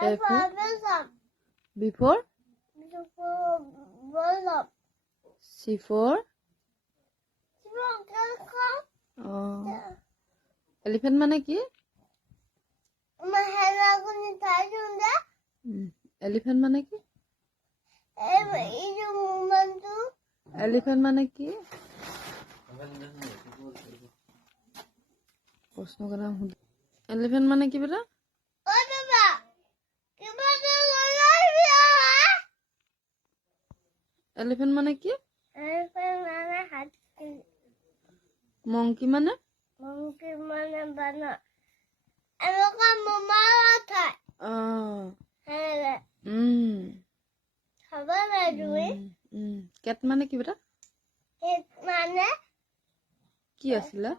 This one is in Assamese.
A for B for C for elephant মানে কি elephant মানে কি elephant মানে কি প্ৰশ্ন কৰা elephant মানে কি বেটা elephant মানে কি monkey মানে cat মানে কি বেটা কি আছিলা